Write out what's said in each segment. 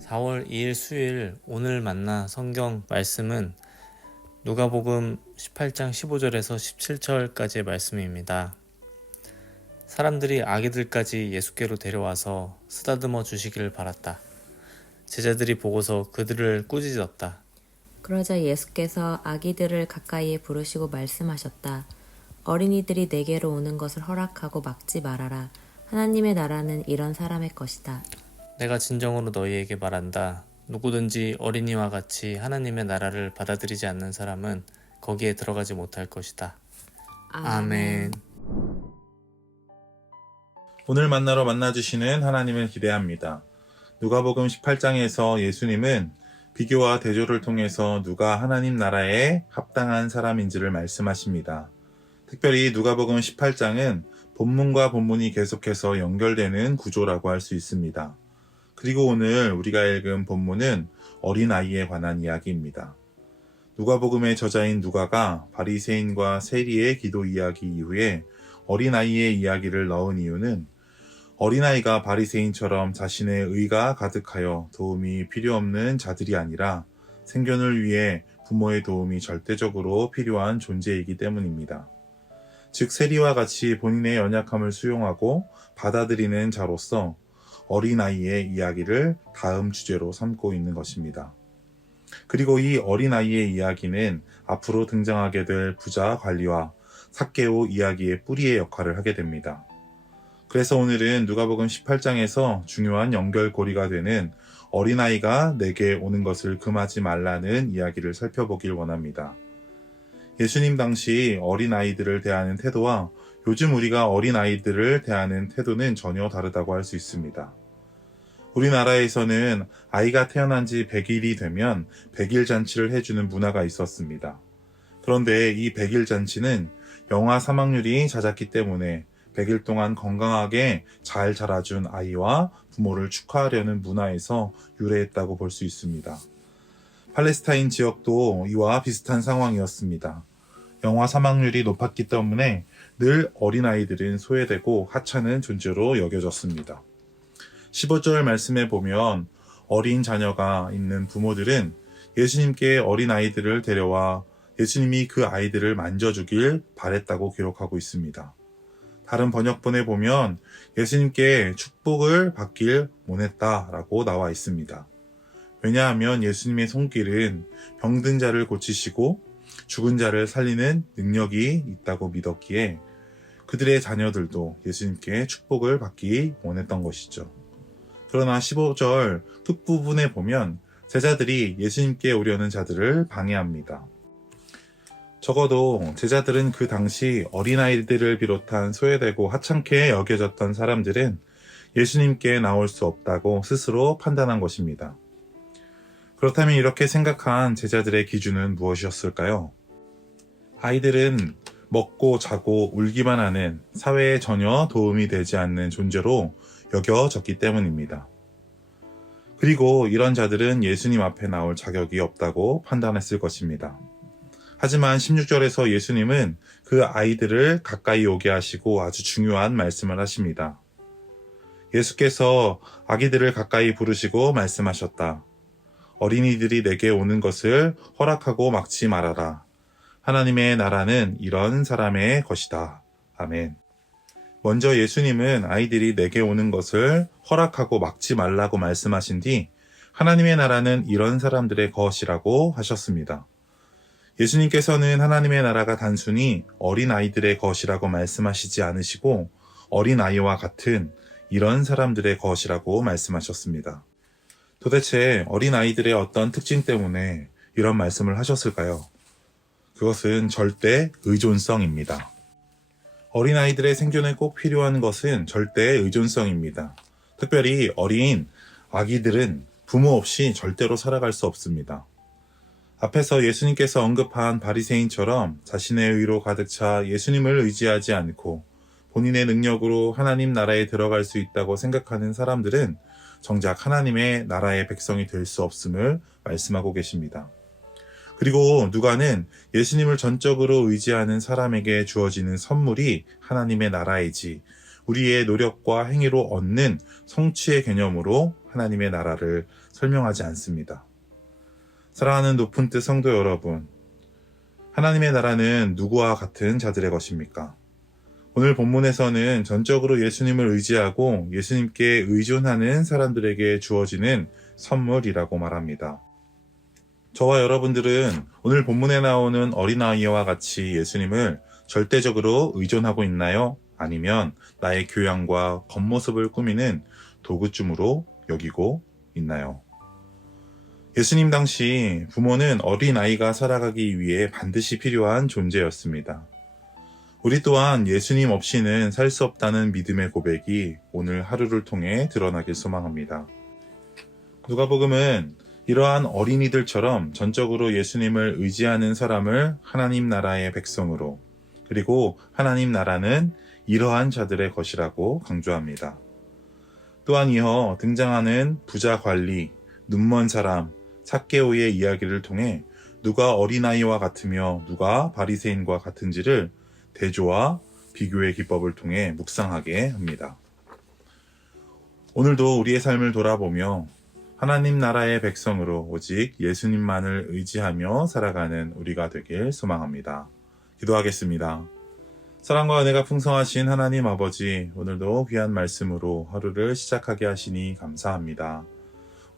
4월 2일 수요일 오늘 만나 성경 말씀은 누가복음 18장 15절에서 17절까지의 말씀입니다. 사람들이 아기들까지 예수께로 데려와서 쓰다듬어 주시기를 바랐다. 제자들이 보고서 그들을 꾸짖었다. 그러자 예수께서 아기들을 가까이에 부르시고 말씀하셨다. 어린이들이 내게로 오는 것을 허락하고 막지 말아라. 하나님의 나라는 이런 사람의 것이다. 내가 진정으로 너희에게 말한다. 누구든지 어린이와 같이 하나님의 나라를 받아들이지 않는 사람은 거기에 들어가지 못할 것이다. 아멘. 오늘 만나러 만나주시는 하나님을 기대합니다. 누가복음 18장에서 예수님은 비교와 대조를 통해서 누가 하나님 나라에 합당한 사람인지를 말씀하십니다. 특별히 누가복음 18장은 본문과 본문이 계속해서 연결되는 구조라고 할 수 있습니다. 그리고 오늘 우리가 읽은 본문은 어린아이에 관한 이야기입니다. 누가복음의 저자인 누가가 바리새인과 세리의 기도 이야기 이후에 어린아이의 이야기를 넣은 이유는 어린아이가 바리새인처럼 자신의 의가 가득하여 도움이 필요 없는 자들이 아니라 생존을 위해 부모의 도움이 절대적으로 필요한 존재이기 때문입니다. 즉 세리와 같이 본인의 연약함을 수용하고 받아들이는 자로서 어린아이의 이야기를 다음 주제로 삼고 있는 것입니다. 그리고 이 어린아이의 이야기는 앞으로 등장하게 될 부자 관리와 삭개오 이야기의 뿌리의 역할을 하게 됩니다. 그래서 오늘은 누가복음 18장에서 중요한 연결고리가 되는 어린아이가 내게 오는 것을 금하지 말라는 이야기를 살펴보길 원합니다. 예수님 당시 어린아이들을 대하는 태도와 요즘 우리가 어린아이들을 대하는 태도는 전혀 다르다고 할 수 있습니다. 우리나라에서는 아이가 태어난 지 100일이 되면 100일 잔치를 해주는 문화가 있었습니다. 그런데 이 100일 잔치는 영아 사망률이 잦았기 때문에 100일 동안 건강하게 잘 자라준 아이와 부모를 축하하려는 문화에서 유래했다고 볼 수 있습니다. 팔레스타인 지역도 이와 비슷한 상황이었습니다. 영아 사망률이 높았기 때문에 늘 어린아이들은 소외되고 하찮은 존재로 여겨졌습니다. 15절 말씀에 보면 어린 자녀가 있는 부모들은 예수님께 어린아이들을 데려와 예수님이 그 아이들을 만져주길 바랬다고 기록하고 있습니다. 다른 번역본에 보면 예수님께 축복을 받길 원했다라고 나와 있습니다. 왜냐하면 예수님의 손길은 병든 자를 고치시고 죽은 자를 살리는 능력이 있다고 믿었기에 그들의 자녀들도 예수님께 축복을 받기 원했던 것이죠. 그러나 15절 끝부분에 보면 제자들이 예수님께 오려는 자들을 방해합니다. 적어도 제자들은 그 당시 어린아이들을 비롯한 소외되고 하찮게 여겨졌던 사람들은 예수님께 나올 수 없다고 스스로 판단한 것입니다. 그렇다면 이렇게 생각한 제자들의 기준은 무엇이었을까요? 아이들은 먹고 자고 울기만 하는 사회에 전혀 도움이 되지 않는 존재로 여겨졌기 때문입니다. 그리고 이런 자들은 예수님 앞에 나올 자격이 없다고 판단했을 것입니다. 하지만 16절에서 예수님은 그 아이들을 가까이 오게 하시고 아주 중요한 말씀을 하십니다. 예수께서 아기들을 가까이 부르시고 말씀하셨다. 어린이들이 내게 오는 것을 허락하고 막지 말아라. 하나님의 나라는 이런 사람의 것이다. 아멘. 먼저 예수님은 아이들이 내게 오는 것을 허락하고 막지 말라고 말씀하신 뒤 하나님의 나라는 이런 사람들의 것이라고 하셨습니다. 예수님께서는 하나님의 나라가 단순히 어린아이들의 것이라고 말씀하시지 않으시고 어린아이와 같은 이런 사람들의 것이라고 말씀하셨습니다. 도대체 어린아이들의 어떤 특징 때문에 이런 말씀을 하셨을까요? 그것은 절대 의존성입니다. 어린아이들의 생존에 꼭 필요한 것은 절대 의존성입니다. 특별히 어린 아기들은 부모 없이 절대로 살아갈 수 없습니다. 앞에서 예수님께서 언급한 바리새인처럼 자신의 의로 가득 차 예수님을 의지하지 않고 본인의 능력으로 하나님 나라에 들어갈 수 있다고 생각하는 사람들은 정작 하나님의 나라의 백성이 될 수 없음을 말씀하고 계십니다. 그리고 누가는 예수님을 전적으로 의지하는 사람에게 주어지는 선물이 하나님의 나라이지 우리의 노력과 행위로 얻는 성취의 개념으로 하나님의 나라를 설명하지 않습니다. 사랑하는 높은 뜻 성도 여러분, 하나님의 나라는 누구와 같은 자들의 것입니까? 오늘 본문에서는 전적으로 예수님을 의지하고 예수님께 의존하는 사람들에게 주어지는 선물이라고 말합니다. 저와 여러분들은 오늘 본문에 나오는 어린아이와 같이 예수님을 절대적으로 의존하고 있나요? 아니면 나의 교양과 겉모습을 꾸미는 도구쯤으로 여기고 있나요? 예수님 당시 부모는 어린아이가 살아가기 위해 반드시 필요한 존재였습니다. 우리 또한 예수님 없이는 살 수 없다는 믿음의 고백이 오늘 하루를 통해 드러나길 소망합니다. 누가복음은 이러한 어린이들처럼 전적으로 예수님을 의지하는 사람을 하나님 나라의 백성으로, 그리고 하나님 나라는 이러한 자들의 것이라고 강조합니다. 또한 이어 등장하는 부자 관리, 눈먼 사람, 삭개오의 이야기를 통해 누가 어린아이와 같으며 누가 바리새인과 같은지를 대조와 비교의 기법을 통해 묵상하게 합니다. 오늘도 우리의 삶을 돌아보며 하나님 나라의 백성으로 오직 예수님만을 의지하며 살아가는 우리가 되길 소망합니다. 기도하겠습니다. 사랑과 은혜가 풍성하신 하나님 아버지, 오늘도 귀한 말씀으로 하루를 시작하게 하시니 감사합니다.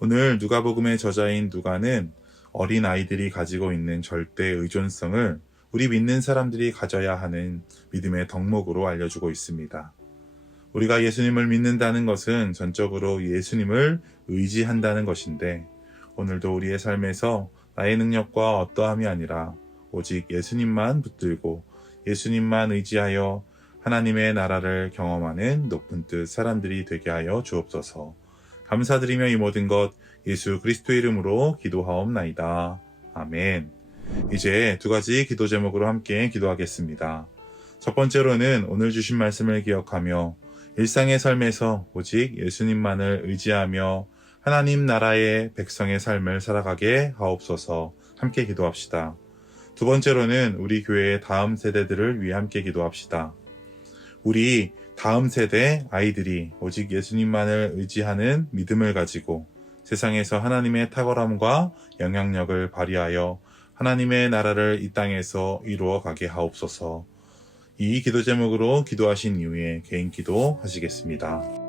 오늘 누가복음의 저자인 누가는 어린 아이들이 가지고 있는 절대 의존성을 우리 믿는 사람들이 가져야 하는 믿음의 덕목으로 알려주고 있습니다. 우리가 예수님을 믿는다는 것은 전적으로 예수님을 의지한다는 것인데, 오늘도 우리의 삶에서 나의 능력과 어떠함이 아니라 오직 예수님만 붙들고 예수님만 의지하여 하나님의 나라를 경험하는 높은 뜻 사람들이 되게 하여 주옵소서. 감사드리며 이 모든 것 예수 그리스도의 이름으로 기도하옵나이다. 아멘. 이제 두 가지 기도 제목으로 함께 기도하겠습니다. 첫 번째로는 오늘 주신 말씀을 기억하며 일상의 삶에서 오직 예수님만을 의지하며 하나님 나라의 백성의 삶을 살아가게 하옵소서. 함께 기도합시다. 두 번째로는 우리 교회의 다음 세대들을 위해 함께 기도합시다. 우리 다음 세대 아이들이 오직 예수님만을 의지하는 믿음을 가지고 세상에서 하나님의 탁월함과 영향력을 발휘하여 하나님의 나라를 이 땅에서 이루어 가게 하옵소서. 이 기도 제목으로 기도하신 이후에 개인 기도 하시겠습니다.